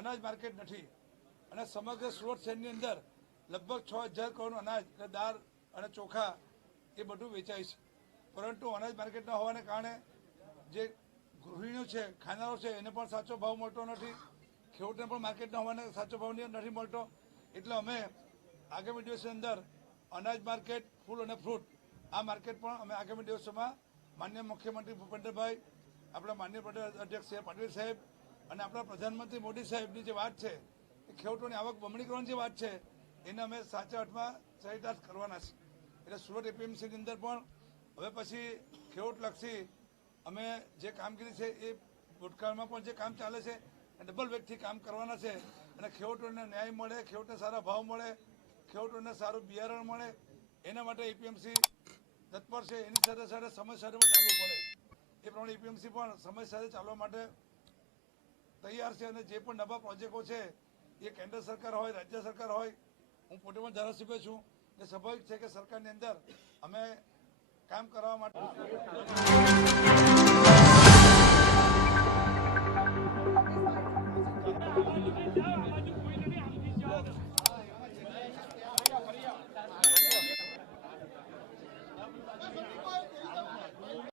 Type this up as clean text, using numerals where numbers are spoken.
અનાજ માર્કેટ નથી અને સમગ્ર સુરત શહેરની અંદર લગભગ 6000 કરોડનું અનાજ એટલે દાળ અને ચોખા એ બધું વેચાય છે, પરંતુ અનાજ માર્કેટ ન હોવાને કારણે જે ગૃહિણીઓ છે, ખાનારો છે, એને પણ સાચો ભાવ મળતો નથી, ખેડૂતને પણ માર્કેટ ન હોવાને સાચો ભાવ નથી મળતો. એટલે અમે આગામી દિવસની અંદર અનાજ માર્કેટ, ફૂલ અને ફ્રૂટ આ માર્કેટ પણ અમે આગામી દિવસોમાં માનનીય મુખ્યમંત્રી ભૂપેન્દ્રભાઈ, આપણા માનનીય પ્રદેશ અધ્યક્ષ પાટીલ સાહેબ અને આપણા પ્રધાનમંત્રી મોદી સાહેબની જે વાત છે એ ખેડૂતોની આવક બમણી કરવાની જે વાત છે એને અમે સાચા અર્થમાં ચરિતાર્થ કરવાના છે. એટલે સુરત એપીએમસીની અંદર પણ હવે પછી ખેડૂતલક્ષી અમે જે કામગીરી છે એ ભૂતકાળમાં પણ જે કામ ચાલે છે એ ડબલ વેગથી કામ કરવાના છે અને ખેડૂતોને ન્યાય મળે, ખેડૂતને સારા ભાવ મળે, ખેડૂતોને સારું બિયારણ મળે, એના માટે એપીએમસી તત્પર છે. એની સાથે સાથે સમય સાથે પણ ચાલવું પડે એ પ્રમાણે એપીએમસી પણ સમય સાથે ચાલવા માટે તૈયાર છે. અને જે પણ નવા પ્રોજેક્ટો છે એ કેન્દ્ર સરકાર હોય, રાજ્ય સરકાર હોય, હું પોતે પણ ધારાસભ્ય છું, એ સ્વાભાવિક છે કે સરકારની અંદર અમે કામ કરવા માટે